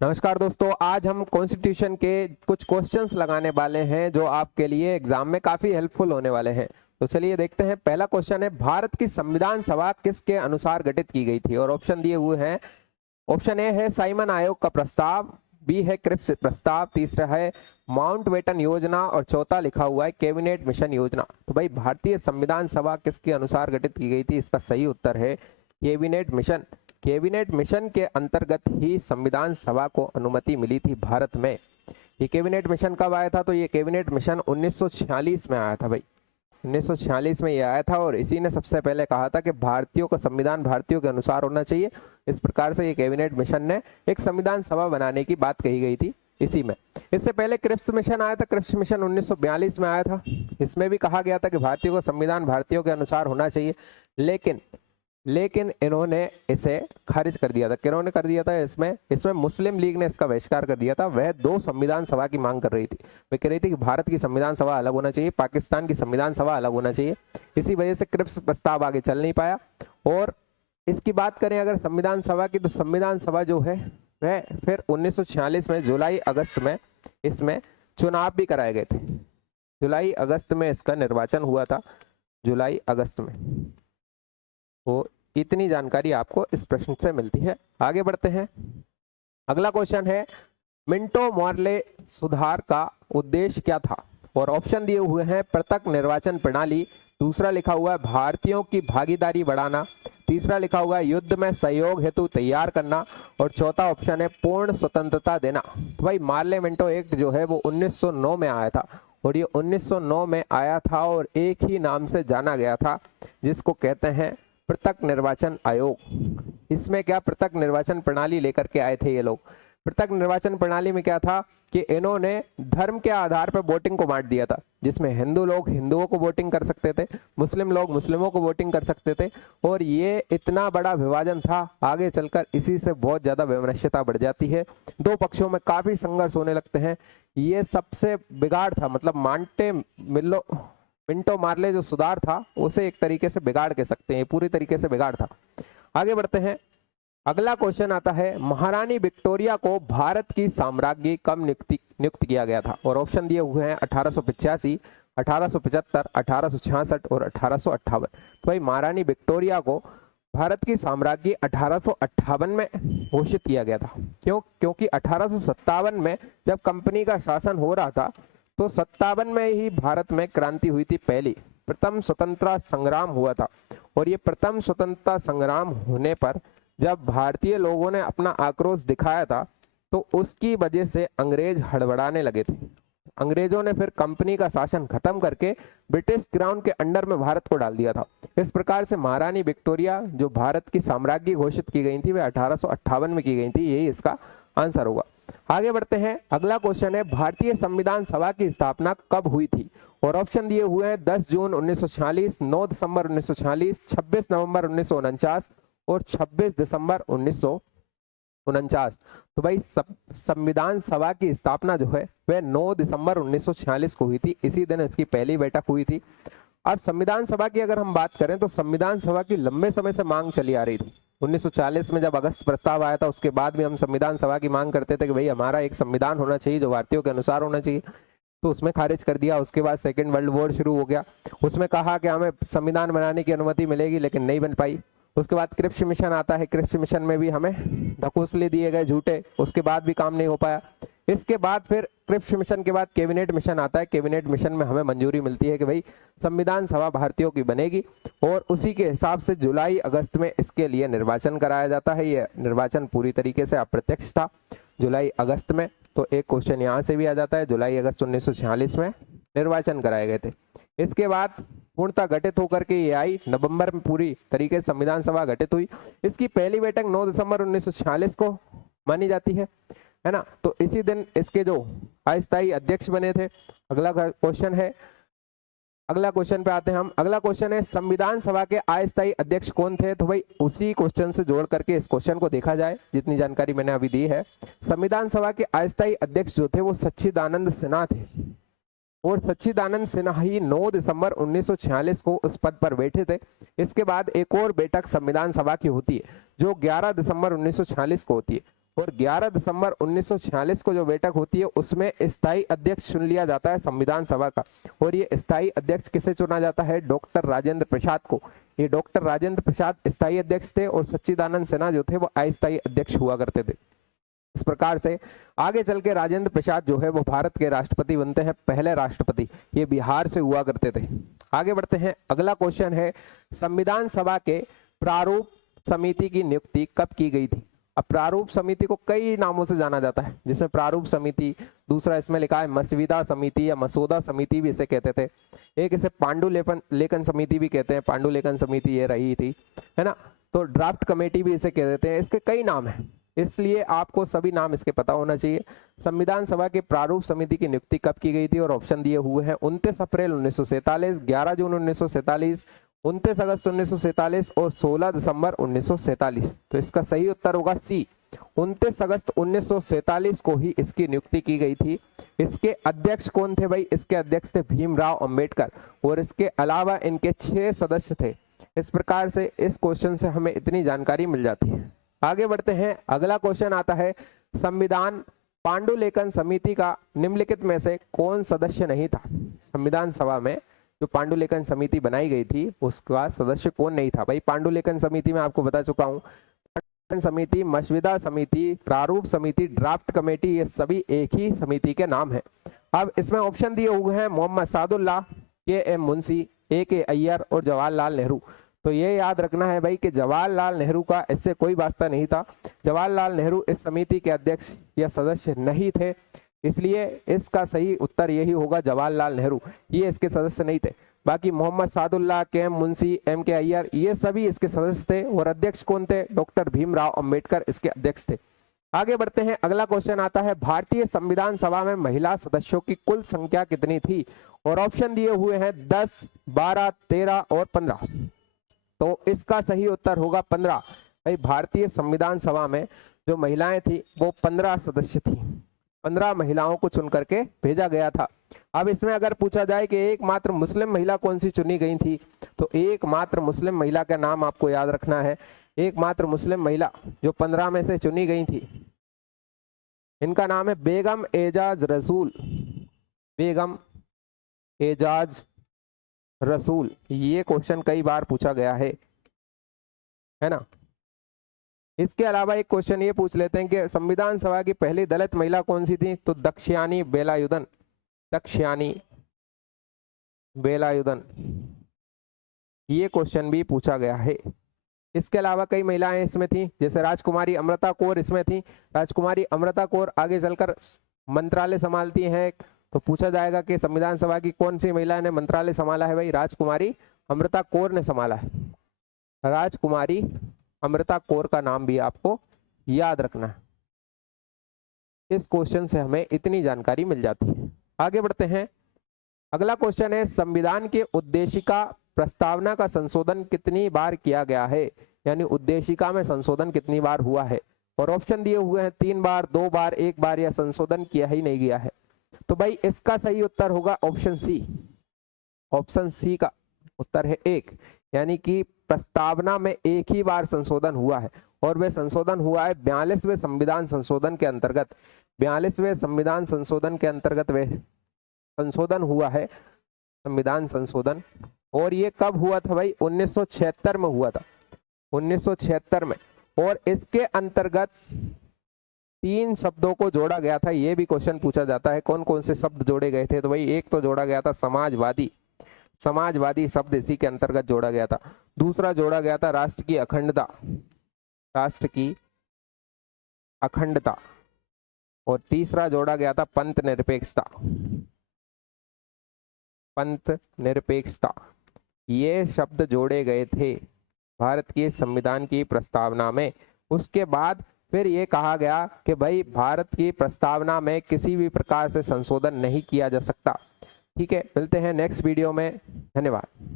नमस्कार दोस्तों, आज हम कॉन्स्टिट्यूशन के कुछ क्वेश्चंस लगाने वाले हैं जो आपके लिए एग्जाम में काफी हेल्पफुल होने वाले हैं। तो चलिए देखते हैं। पहला क्वेश्चन है, भारत की संविधान सभा किसके अनुसार गठित की गई थी? और ऑप्शन दिए हुए हैं। ऑप्शन ए है साइमन आयोग का प्रस्ताव, बी है क्रिप्स प्रस्ताव, तीसरा है माउंटबेटन योजना और चौथा लिखा हुआ है कैबिनेट मिशन योजना। तो भाई भारतीय संविधान सभा किसके अनुसार गठित की गई थी? इसका सही उत्तर है कैबिनेट मिशन। कैबिनेट मिशन के अंतर्गत ही संविधान सभा को अनुमति मिली थी भारत में। ये कैबिनेट मिशन कब आया था? तो ये कैबिनेट मिशन 1946 में आया था भाई। 1946 में ये आया था और इसी ने सबसे पहले कहा था कि भारतीयों का संविधान भारतीयों के अनुसार होना चाहिए। इस प्रकार से ये कैबिनेट मिशन ने एक संविधान सभा बनाने की बात कही गई थी इसी में। इससे पहले क्रिप्स मिशन आया था। क्रिप्स मिशन 1942 में आया था। इसमें भी कहा गया था कि भारतीयों का संविधान भारतीयों के अनुसार होना चाहिए, लेकिन इन्होंने इसे खारिज कर दिया था। किन्होंने कर दिया था? इसमें मुस्लिम लीग ने इसका बहिष्कार कर दिया था। वह दो संविधान सभा की मांग कर रही थी। वह कह रही थी कि भारत की संविधान सभा अलग होना चाहिए, पाकिस्तान की संविधान सभा अलग होना चाहिए। इसी वजह से क्रिप्स प्रस्ताव आगे चल नहीं पाया। और इसकी बात करें अगर संविधान सभा की, तो संविधान सभा जो है वह फिर 1946 में जुलाई अगस्त में इसमें चुनाव भी कराए गए थे। जुलाई अगस्त में इसका निर्वाचन हुआ था, जुलाई अगस्त में। तो इतनी जानकारी आपको इस प्रश्न से मिलती है। आगे बढ़ते हैं। अगला क्वेश्चन है, मिंटो मॉर्ले सुधार का उद्देश्य क्या था? और ऑप्शन दिए हुए हैं पृथक निर्वाचन प्रणाली, दूसरा लिखा हुआ है भारतीयों की भागीदारी बढ़ाना, तीसरा लिखा हुआ है युद्ध में सहयोग हेतु तैयार करना और चौथा ऑप्शन है पूर्ण स्वतंत्रता देना। तो भाई मार्ले मिंटो एक्ट जो है वो 1909 में आया था और ये 1909 में आया था और एक ही नाम से जाना गया था जिसको कहते हैं पृथक निर्वाचन आयोग। इसमें क्या पृथक निर्वाचन प्रणाली लेकर के आए थे ये लोग। पृथक निर्वाचन प्रणाली में क्या था कि इन्होंने धर्म के आधार पर वोटिंग को बांट दिया था, जिसमें हिंदू लोग हिंदुओं को वोटिंग कर सकते थे, मुस्लिम लोग मुस्लिमों को वोटिंग कर सकते थे। और ये इतना बड़ा विभाजन था, आगे चलकर इसी से बहुत ज्यादा वैमनस्यता बढ़ जाती है, दो पक्षों में काफी संघर्ष होने लगते हैं। ये सबसे बिगाड़ था, मतलब मिंटो मार्ले जो सुधार था उसे एक तरीके से बिगाड़ कह सकते हैं, पूरी तरीके से बिगाड़ था। आगे बढ़ते हैं। अगला क्वेश्चन आता है, महारानी विक्टोरिया को भारत की साम्राज्ञी कब नियुक्त किया गया था? और ऑप्शन दिए हुए हैं 1885, 1875, 1866 और 1858। तो भाई महारानी विक्टोरिया को भारत की साम्राज्ञी 1858 में घोषित किया गया था। क्योंकि 1857 में जब कंपनी का शासन हो रहा था, तो 57 में ही भारत में क्रांति हुई थी, पहली प्रथम स्वतंत्रता संग्राम हुआ था। और ये प्रथम स्वतंत्रता संग्राम होने पर जब भारतीय लोगों ने अपना आक्रोश दिखाया था, तो उसकी वजह से अंग्रेज हड़बड़ाने लगे थे। अंग्रेजों ने फिर कंपनी का शासन खत्म करके ब्रिटिश क्राउन के अंडर में भारत को डाल दिया था। इस प्रकार से महारानी विक्टोरिया जो भारत की साम्राज्ञी घोषित की गई थी, वह 1858 में की गई थी। यही इसका आंसर होगा। आगे बढ़ते हैं। अगला क्वेश्चन है, भारतीय संविधान सभा की स्थापना कब हुई थी? और ऑप्शन दिए हुए हैं 10 जून 1946, 9 दिसंबर 1946, 26 नवंबर 1949 और 26 दिसंबर 1949। तो भाई संविधान सभा की स्थापना जो है वह 9 दिसंबर 1946 को हुई थी। इसी दिन इसकी पहली बैठक हुई थी। अब संविधान सभा की अगर हम बात करें, तो संविधान सभा की लंबे समय से मांग चली आ रही थी। 1940 में जब अगस्त प्रस्ताव आया था, उसके बाद भी हम संविधान सभा की मांग करते थे कि भाई हमारा एक संविधान होना चाहिए जो भारतीयों के अनुसार होना चाहिए। तो उसमें खारिज कर दिया। उसके बाद सेकेंड वर्ल्ड वॉर शुरू हो गया। उसमें कहा कि हमें संविधान बनाने की अनुमति मिलेगी, लेकिन नहीं बन पाई। उसके बाद क्रिप्स मिशन आता है। क्रिप्स मिशन में भी हमें ढकोसले दिए गए झूठे, उसके बाद भी काम नहीं हो पाया। इसके बाद फिर क्रिप्स मिशन के बाद कैबिनेट मिशन आता है। कैबिनेट मिशन में हमें मंजूरी मिलती है कि भाई संविधान सभा भारतीयों की बनेगी और उसी के हिसाब से जुलाई अगस्त में इसके लिए निर्वाचन कराया जाता है। यह निर्वाचन पूरी तरीके से अप्रत्यक्ष था जुलाई अगस्त में। तो एक क्वेश्चन यहाँ से भी आ जाता है, जुलाई अगस्त 1946 में निर्वाचन कराए गए थे। इसके बाद पूर्णतः गठित होकर के ये आई। नवंबर में पूरी तरीके से संविधान सभा गठित हुई। इसकी पहली बैठक 9 दिसंबर 1946 को मानी जाती है ना। तो इसी दिन इसके जो अस्थायी अध्यक्ष बने थे। अगला क्वेश्चन है, अगला क्वेश्चन पे आते हैं हम। अगला क्वेश्चन है, संविधान सभा के अस्थायी अध्यक्ष कौन थे? तो भाई उसी क्वेश्चन से जोड़ करके इस क्वेश्चन को देखा जाए, जितनी जानकारी मैंने अभी दी है। संविधान सभा के अस्थायी अध्यक्ष जो थे वो सच्चिदानंद सिन्हा थे। और सच्चिदानंद सिन्हा ही 9 दिसंबर 1946 को उस पद पर बैठे थे। इसके बाद एक और बैठक संविधान सभा की होती है जो 11 दिसंबर 1946 को होती है। और 11 दिसंबर 1946 को जो बैठक होती है उसमें स्थायी अध्यक्ष चुन लिया जाता है संविधान सभा का। और ये स्थायी अध्यक्ष किसे चुना जाता है? डॉक्टर राजेंद्र प्रसाद को। ये डॉक्टर राजेंद्र प्रसाद स्थायी अध्यक्ष थे और सच्चिदानंद सिन्हा जो थे वो अस्थायी अध्यक्ष हुआ करते थे। इस प्रकार से आगे चल के राजेंद्र प्रसाद जो है वो भारत के राष्ट्रपति बनते हैं, पहले राष्ट्रपति। ये बिहार से हुआ करते थे। आगे बढ़ते हैं, अगला क्वेश्चन है संविधान सभा के प्रारूप समिति की नियुक्ति कब की गई थी? अब प्रारूप समिति को कई नामों से जाना जाता है, जिसमें प्रारूप समिति, दूसरा इसमें लिखा है मसविदा समिति या मसौदा समिति भी इसे कहते थे, एक इसे पांडुलेखन समिति भी कहते हैं, पांडुलेखन समिति ये रही थी, है ना। तो ड्राफ्ट कमेटी भी इसे कह देते हैं। इसके कई नाम हैं, इसलिए आपको सभी नाम इसके पता होना चाहिए। संविधान सभा के प्रारूप समिति की नियुक्ति कब की गई थी? और ऑप्शन दिए हुए हैं 29 अप्रैल 1947, 11 जून 1947, 29 अगस्त 1947 और 16 दिसंबर 1947। तो इसका सही उत्तर होगा सी, 29 अगस्त 1947 को ही इसकी नियुक्ति की गई थी। इसके अध्यक्ष कौन थे भाई? इसके अध्यक्ष थे भीमराव अंबेडकर और इसके अलावा इनके 6 सदस्य थे। इस प्रकार से इस क्वेश्चन से हमें इतनी जानकारी मिल जाती है। आगे बढ़ते हैं, अगला क्वेश्चन आता है संविधान पांडुलेखन समिति का निम्नलिखित में से कौन सदस्य नहीं था? संविधान सभा में जो पांडुलेखन समिति बनाई गई थी उसका सदस्य कौन नहीं था? भाई पांडुलेखन समिति में आपको बता चुका हूं, समिति, मसविदा समिति, प्रारूप समिति, ड्राफ्ट कमेटी, ये सभी एक ही समिति के नाम है। अब इसमें ऑप्शन दिए हुए हैं मोहम्मद सादुल्लाह, के.एम. मुंशी, ए.के. अय्यर और जवाहरलाल नेहरू। तो ये याद रखना है भाई कि जवाहरलाल नेहरू का इससे कोई वास्ता नहीं था। जवाहरलाल नेहरू इस समिति के अध्यक्ष या सदस्य नहीं थे, इसलिए इसका सही उत्तर यही होगा जवाहरलाल नेहरू, ये इसके सदस्य नहीं थे। बाकी मोहम्मद सादुल्लाह, के.एम. मुंशी, एम.के. अय्यर ये सभी इसके सदस्य थे और अध्यक्ष कौन थे? डॉक्टर भीमराव अंबेडकर इसके अध्यक्ष थे। आगे बढ़ते हैं, अगला क्वेश्चन आता है भारतीय संविधान सभा में महिला सदस्यों की कुल संख्या कितनी थी? और ऑप्शन दिए हुए हैं 10, 12, 13 और 15। तो इसका सही उत्तर होगा 15। भाई भारतीय संविधान सभा में जो महिलाएं थी वो 15 सदस्य थी, 15 महिलाओं को चुन करके भेजा गया था। अब इसमें अगर पूछा जाए कि एकमात्र मुस्लिम महिला कौन सी चुनी गई थी, तो एकमात्र मुस्लिम महिला का नाम आपको याद रखना है। एकमात्र मुस्लिम महिला जो 15 में से चुनी गई थी, इनका नाम है बेगम एजाज रसूल। बेगम एजाज रसूल, ये क्वेश्चन कई बार पूछा गया है ना। इसके अलावा एक क्वेश्चन ये पूछ लेते हैं कि संविधान सभा की पहली दलित महिला कौन सी थी? तो दक्षयानी बेलायुधन, दक्षयानी बेलायुधन, ये क्वेश्चन भी पूछा गया है। इसके अलावा कई महिलाएं इसमें थी, जैसे राजकुमारी अमृता कौर इसमें थी। राजकुमारी अमृता कौर आगे चलकर मंत्रालय संभालती हैं, तो पूछा जाएगा कि संविधान सभा की कौन सी महिला ने मंत्रालय संभाला है? भाई राजकुमारी अमृता कौर ने संभाला है। राजकुमारी अमृता कौर का नाम भी आपको याद रखना है। इस क्वेश्चन से हमें इतनी जानकारी मिल जाती है। आगे बढ़ते हैं, अगला क्वेश्चन है संविधान के उद्देशिका प्रस्तावना का संशोधन कितनी बार किया गया है? यानी उद्देशिका में संशोधन कितनी बार हुआ है? और ऑप्शन दिए हुए हैं 3 बार, 2 बार, 1 बार या संशोधन किया ही नहीं गया है। तो भाई इसका सही उत्तर होगा ऑप्शन सी। ऑप्शन सी का उत्तर है 1, यानी कि प्रस्तावना में एक ही बार संशोधन हुआ है और वह संशोधन हुआ है 42वें संविधान संशोधन के अंतर्गत। 42वें संविधान संशोधन के अंतर्गत वह संशोधन हुआ है, संविधान संशोधन। और ये कब हुआ था भाई? 1976 में हुआ था, 1976 में। और इसके अंतर्गत 3 शब्दों को जोड़ा गया था। ये भी क्वेश्चन पूछा जाता है कौन कौन से शब्द जोड़े गए थे? तो भाई एक तो जोड़ा गया था समाजवादी, समाजवादी शब्द इसी के अंतर्गत जोड़ा गया था। दूसरा जोड़ा गया था राष्ट्र की अखंडता, राष्ट्र की अखंडता। और तीसरा जोड़ा गया था पंथ निरपेक्षता, पंथ निरपेक्षता। ये शब्द जोड़े गए थे भारत के संविधान की प्रस्तावना में। उसके बाद फिर ये कहा गया कि भाई भारत की प्रस्तावना में किसी भी प्रकार से संशोधन नहीं किया जा सकता। ठीक है, मिलते हैं नेक्स्ट वीडियो में। धन्यवाद।